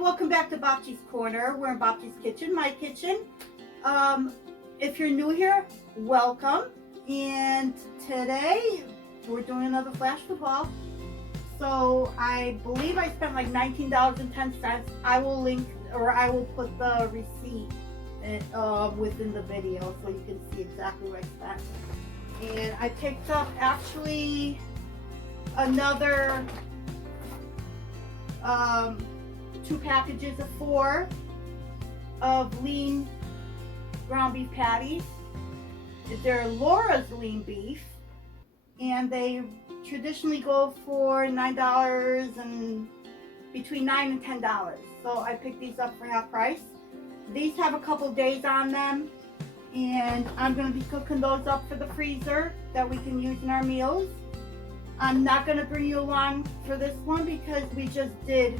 welcome back to Bobji's Corner. We're in Bobji's kitchen, my kitchen. If you're new here, welcome. And today we're doing another Flashfood haul. So I believe I spent like $19.10. I will link, or I will put the receipt within the video so you can see exactly what I spent. And I picked up actually another 2 packages of 4 of lean ground beef patties. They're Laura's lean beef, and they traditionally go for $9 and between $9 and $10. So I picked these up for half price. These have a couple days on them, and I'm going to be cooking those up for the freezer that we can use in our meals. I'm not going to bring you along for this one because we just did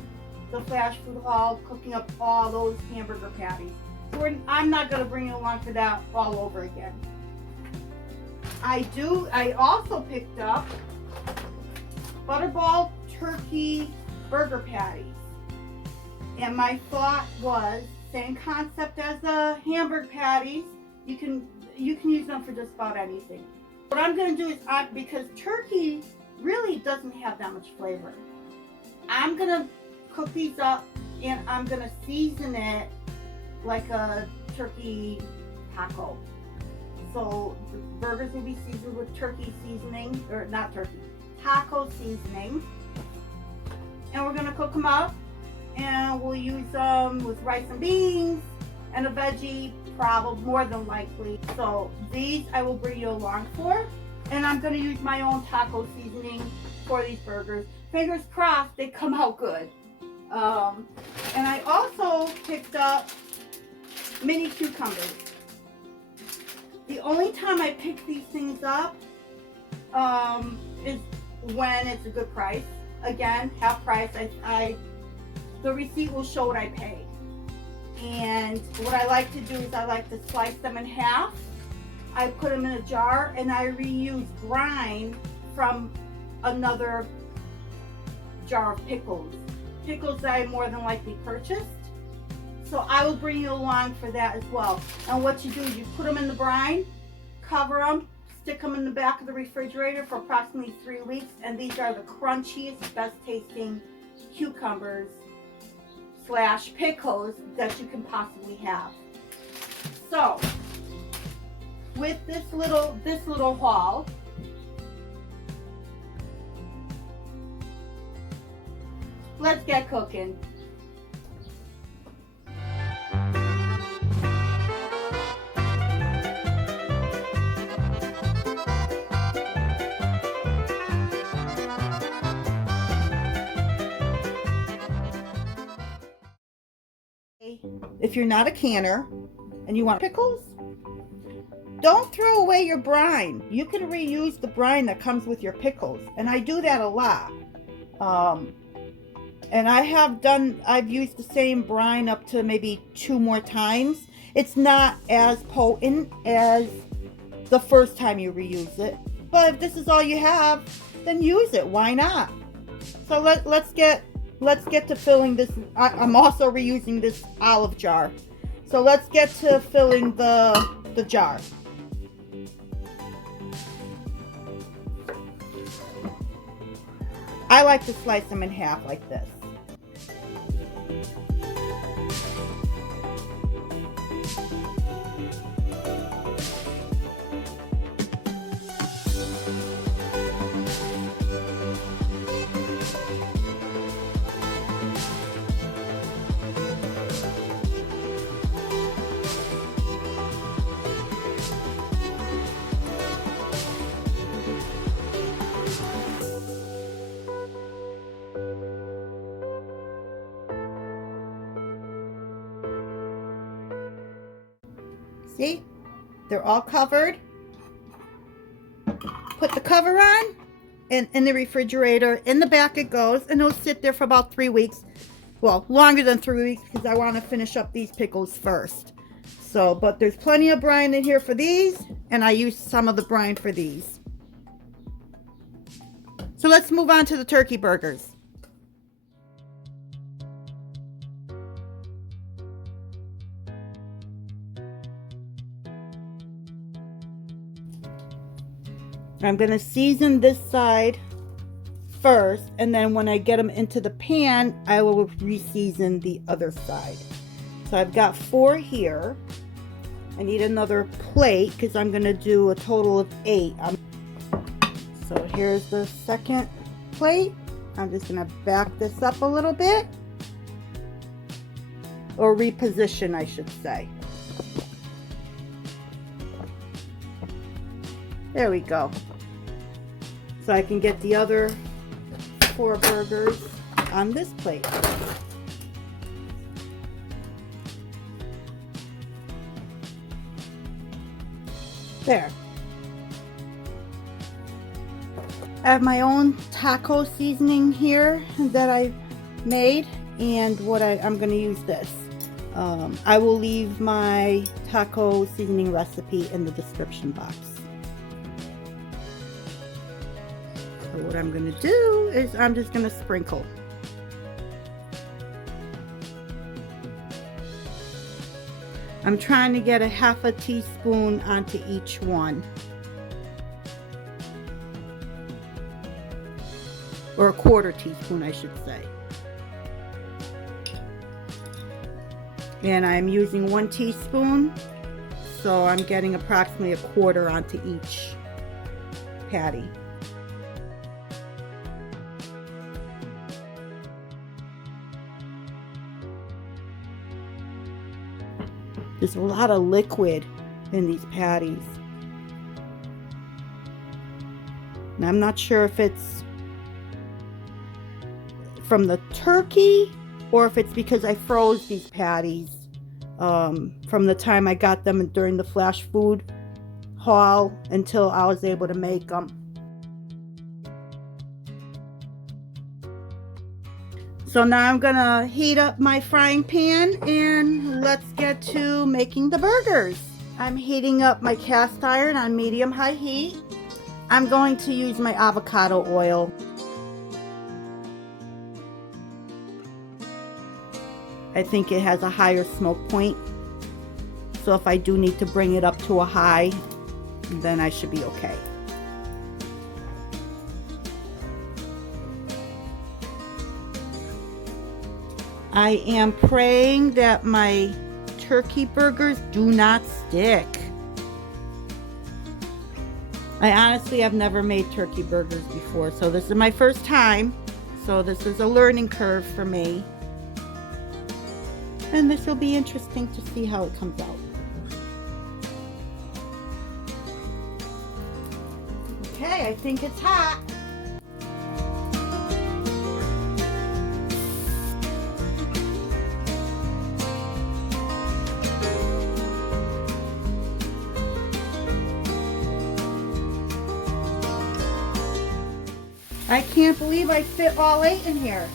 the Flashfood haul, cooking up all those hamburger patties. So I'm not going to bring you along for that all over again. I also picked up Butterball turkey burger patties. And my thought was, same concept as the hamburger patties, you can use them for just about anything. What I'm going to do is, because turkey really doesn't have that much flavor, I'm going to cook these up and I'm going to season it like a turkey taco. So the burgers will be seasoned with turkey seasoning, or not turkey, taco seasoning. And we're going to cook them up, and we'll use them with rice and beans and a veggie, probably more than likely. So these I will bring you along for, and I'm going to use my own taco seasoning for these burgers. Fingers crossed they come out good. And I also picked up mini cucumbers. The only time I pick these things up is when it's a good price. Again, half price. The receipt will show what I paid. And what I like to do is I like to slice them in half. I put them in a jar, and I reuse brine from another jar of pickles. Pickles that I more than likely purchased. So I will bring you along for that as well. And what you do is you put them in the brine, cover them, stick them in the back of the refrigerator for approximately 3 weeks, and these are the crunchiest, best tasting cucumbers / pickles that you can possibly have. So with this little haul, let's get cooking. If you're not a canner and you want pickles, don't throw away your brine. You can reuse the brine that comes with your pickles, and I do that a lot. And I've used the same brine up to maybe 2 more times. It's not as potent as the first time you reuse it, but if this is all you have, then use it. Why not? So let's get to filling this. I'm also reusing this olive jar. So let's get to filling the jar. I like to slice them in half like this. See, they're all covered. Put the cover on, and in the refrigerator, in the back it goes, and it'll sit there for about 3 weeks. Well, longer than 3 weeks, because I want to finish up these pickles first. So, but there's plenty of brine in here for these, and I used some of the brine for these. So let's move on to the turkey burgers. I'm going to season this side first, and then when I get them into the pan, I will re-season the other side. So I've got 4 here. I need another plate because I'm going to do a total of 8. So here's the second plate. I'm just going to back this up a little bit, or reposition, I should say. There we go. So I can get the other 4 burgers on this plate. There. I have my own taco seasoning here that I made, and I'm going to use this. I will leave my taco seasoning recipe in the description box. So what I'm going to do is I'm just going to sprinkle. I'm trying to get a half a teaspoon onto each one. Or a quarter teaspoon, I should say. And I'm using 1 teaspoon, so I'm getting approximately a quarter onto each patty. There's a lot of liquid in these patties. And I'm not sure if it's from the turkey or if it's because I froze these patties from the time I got them during the Flashfood haul until I was able to make them. So now I'm gonna heat up my frying pan and let's get to making the burgers. I'm heating up my cast iron on medium-high heat. I'm going to use my avocado oil. I think it has a higher smoke point, so if I do need to bring it up to a high, then I should be okay. I am praying that my turkey burgers do not stick. I honestly have never made turkey burgers before, so this is my first time, so this is a learning curve for me. And this will be interesting to see how it comes out. Okay, I think it's hot. I can't believe I fit all 8 in here.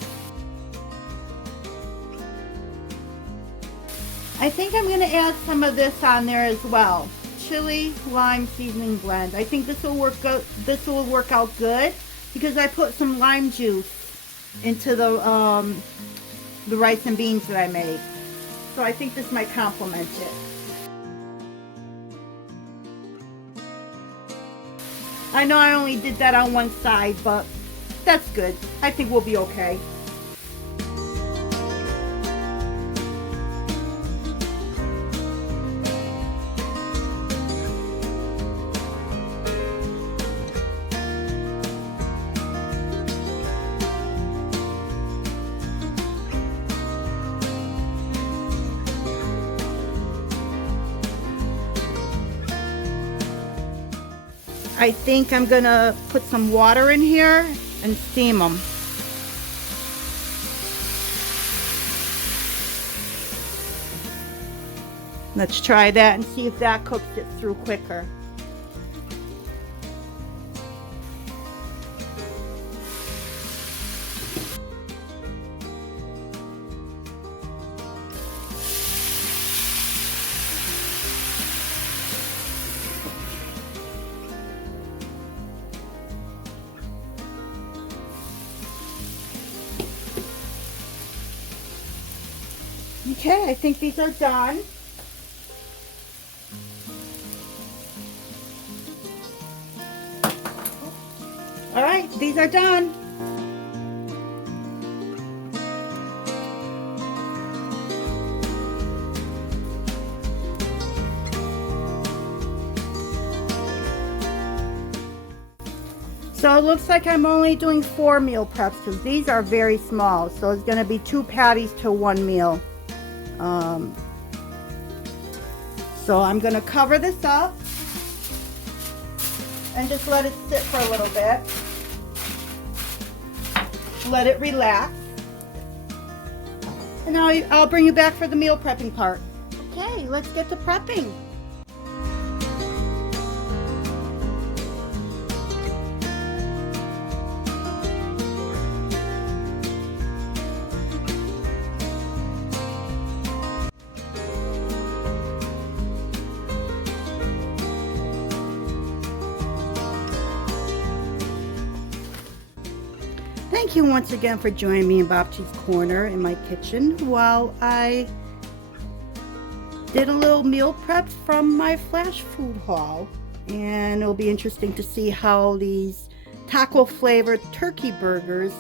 I think I'm going to add some of this on there as well. Chili lime seasoning blend. I think this will work out. This will work out good because I put some lime juice into the rice and beans that I made. So I think this might complement it. I know I only did that on one side, but that's good. I think we'll be okay. I think I'm gonna put some water in here and steam them. Let's try that and see if that cooks it through quicker. Okay, I think these are done. All right, these are done. So it looks like I'm only doing 4 meal preps because these are very small. So it's going to be 2 patties to 1 meal. So I'm going to cover this up and just let it sit for a little bit. Let it relax. And now I'll bring you back for the meal prepping part. Okay, let's get to prepping. Thank you once again for joining me in Bobchi's Corner in my kitchen while I did a little meal prep from my Flashfood haul. And it'll be interesting to see how these taco flavored turkey burgers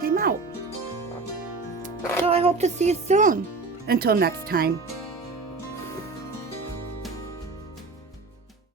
came out. So I hope to see you soon. Until next time.